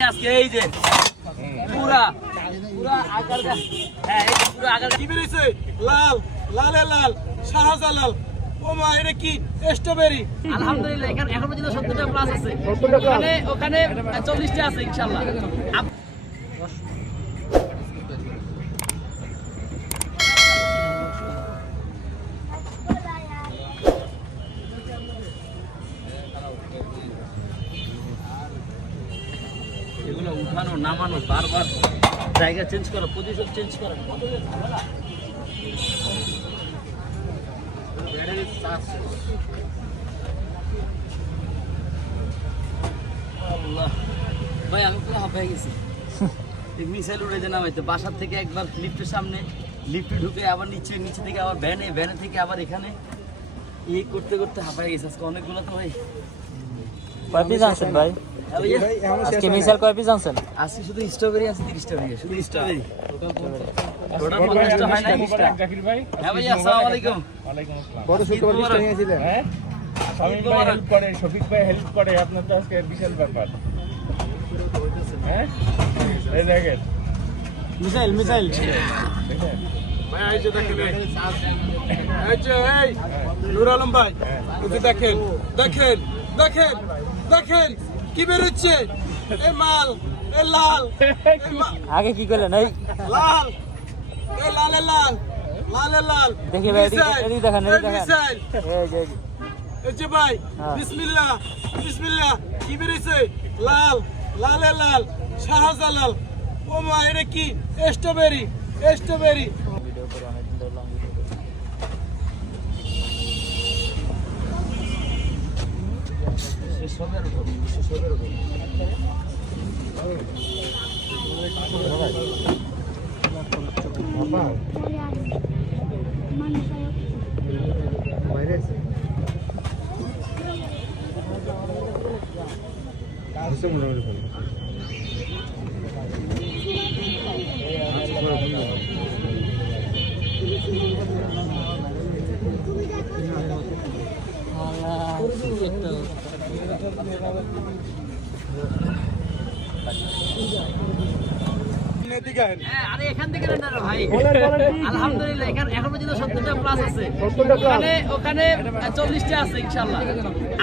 আজকে এই যে পুরা পুরা আগার হ্যাঁ এই পুরা আগার কি বেরিয়েছে? লাল লালে লাল শাহজালাল। ও মা এটা কি? স্ট্রবেরি। আলহামদুলিল্লাহ এখানে এখন পর্যন্ত সত্তরটা প্লাস আছে। ওখানে ওখানে চল্লিশটা আছে ইনশাল্লাহ এগুলো উঠানো, নামানো, বারবার জায়গা চেঞ্জ করা পজিশন চেঞ্জ করা ভাই, আমি পুরো হাঁপাই গেছি। এই মিসাইল উড়ে যে নামাইতে, বাসার থেকে একবার লিফটের সামনে লিফটে ঢুকে আবার নিচে নিচে থেকে আবার ভ্যানে ভ্যানে থেকে আবার এখানে। এই করতে করতে হাঁপাই গেছে আজকে অনেকগুলো তো ভাই। কয় পিস আনছেন ভাই? হ্যাঁ আজকে মিসাইল কয় পিস আনছেন? আজকে শুধু স্ট্রবেরি আছে তিরিশটা ভাইয়া শুধু স্ট্রবেরি টোটাল পঞ্চাশটা হয় না জাকির ভাই হ্যাঁ ভাইয়া আসসালামু আলাইকুম। ওয়ালাইকুম আসসালাম। বড় শুক্রবার লিস্টে নিয়েছিলেন হ্যাঁ? শামীম ভাই হেল্প করে শফিক ভাই হেল্প করে আপনার তো আজকে বিশাল ব্যাপার। হ্যাঁ? এই দেখেন। মিসাইল মিসাইল দেখেন ভাই দেখেন এই। এই যে এই। নূর আলম ভাই দেখেন দেখেন দেখেন। দেখেন কি বেরোচ্ছে? এ মাল এ লাল এ আগে কি করলেন? এই লাল এ লালে লাল লালে লাল দেখি ভাই, এদিকে- দেখান, এদিকে এ দেখান। এই যে এই যে ভাই হ্যাঁ। বিসমিল্লাহ বিসমিল্লাহ কি বেরিয়েছে লাল লালে লাল শাহজালাল। ও মা এটা কি? Strawberry strawberry. এদিকে আহেন। হ্যাঁ,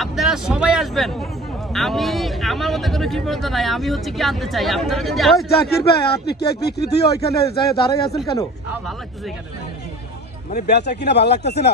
আপনারা সবাই আসবেন। আমি আমার মধ্যে কোনো বিপরীত নাই। আমি হচ্ছে কি আনতে চাই। আপনারা যদি ওই জাকির ভাই আপনি কেক বিক্রি দিয়ে ওইখানে যায় দাঁড়াই আছেন কেন? ভালো লাগতেছে এখানে। মানে বেচা কিনা ভালো লাগতেছে না?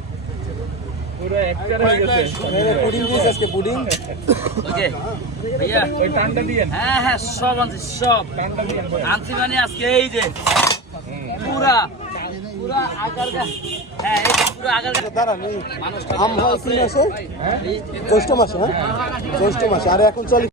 হ্যাঁ হ্যাঁ সব আনছি সব। আনছি মানে আজকে এই যে পুরা পুরা আগার গা- হ্যাঁ এই পুরা আগার গা- দাঁড়ান এই মানুষ আম হয়। মাসে জ্যৈষ্ঠ মাসে হ্যাঁ? জ্যৈষ্ঠ মাসে। আর এখন চলে